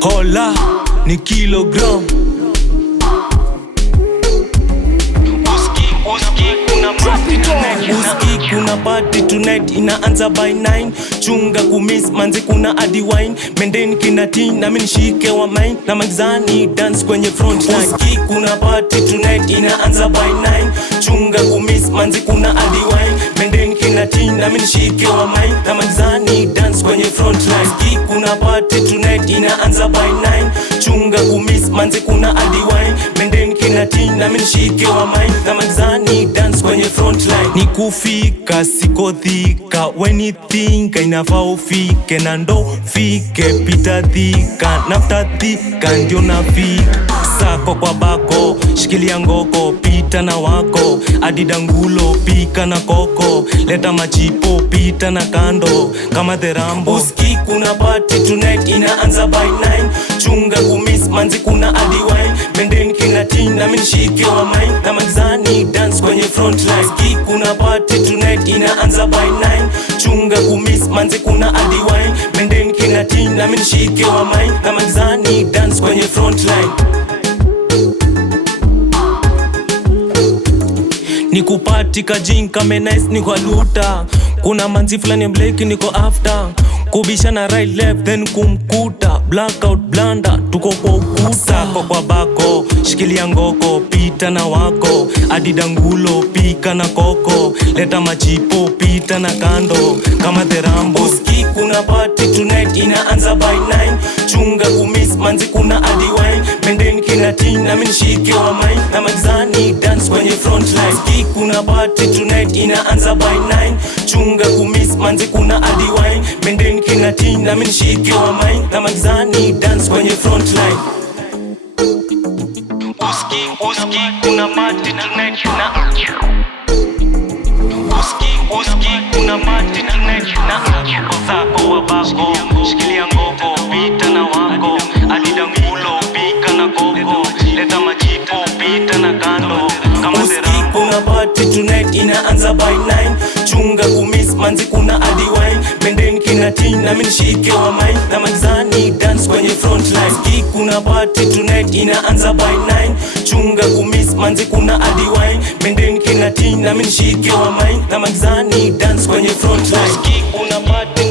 Hola ni kilogram. Uski kuna party tonight inaanza by 9. Chunga kumiss manzi kuna adi wine. Mendeni kina teen na mimi nishike wa mine. Na magzani dance kwenye front line. Uski kuna party tonight inaanza by 9. Chunga kumiss manzi kuna adi wine. Mendeni kina teen na mimi nishike wa mine. Na magzani dance kwenye front line. Uski kuna party tonight inaanza by 9. Chunga kumiss manzi kuna adi wine. Mendeni kina teen na mimi nishike wa mine. Na magzani dance kwenye front line. Ni kufika siko thika, when you think inafaa ufike na ndo fike, pita thika nafta thika ndio nafika. Sako kwa bako, shikilia ngoko, pita na wako, adidangulo, pika na koko, leta machipo, pita na kando, kama the Rambo. Uski kuna party tonight inaanza by 9. Chunga kumiss manzi kuna adi wine. Mendeni kina teen na mimi nishike wa mine. Na magzani dance kwenye front line. Uski kuna party tonight inaanza by 9. Chunga kumiss manzi kuna adi wine. Mendeni kina teen na mimi nishike wa mine. Na magzani dance kwenye front line. Niku party kajin kame nice niko luta. Kuna manzi fulani Blake niko after. Kubisha na right left then kumkuta. Blackout blanda tuko kwa ukuta. Sako kwa bako, shikilia ngoko, pita na wako, adidangulo, pika na koko, leta machipo, pita na kando, kama the Rambo. Uski kuna party tonight inaanza by 9. Chunga kumiss manzi kuna adi wine. Mendeni kina teen na mimi nishike wa mine. Na magzani dance kwenye front line. Uski kuna party tonight inaanza by 9. Chunga kumiss manzi kuna adi wine. Mendeni kina teen na mimi nishike wa mine. Na magzani dance kwenye front line. Uski kuna party tonight na Uski kuna party tonight na Sako wa bako, shikilia ngoko, pita na wako, alidangulo, pika na koko, leta machipo, pita na kando, kama the Rambo. Kuna party tonight inaanza by 9. Chunga kumiss manzi kuna adi wine. Mendeni kina teen na mimi nishike wa mine. Na magzani dance kwenye front line. Uski kuna party tonight inaanza by 9. Chunga kumiss manzi kuna adi wine. Mendeni kina teen na mimi nishike wa mine. Na magzani dance kwenye front line. Uski kuna party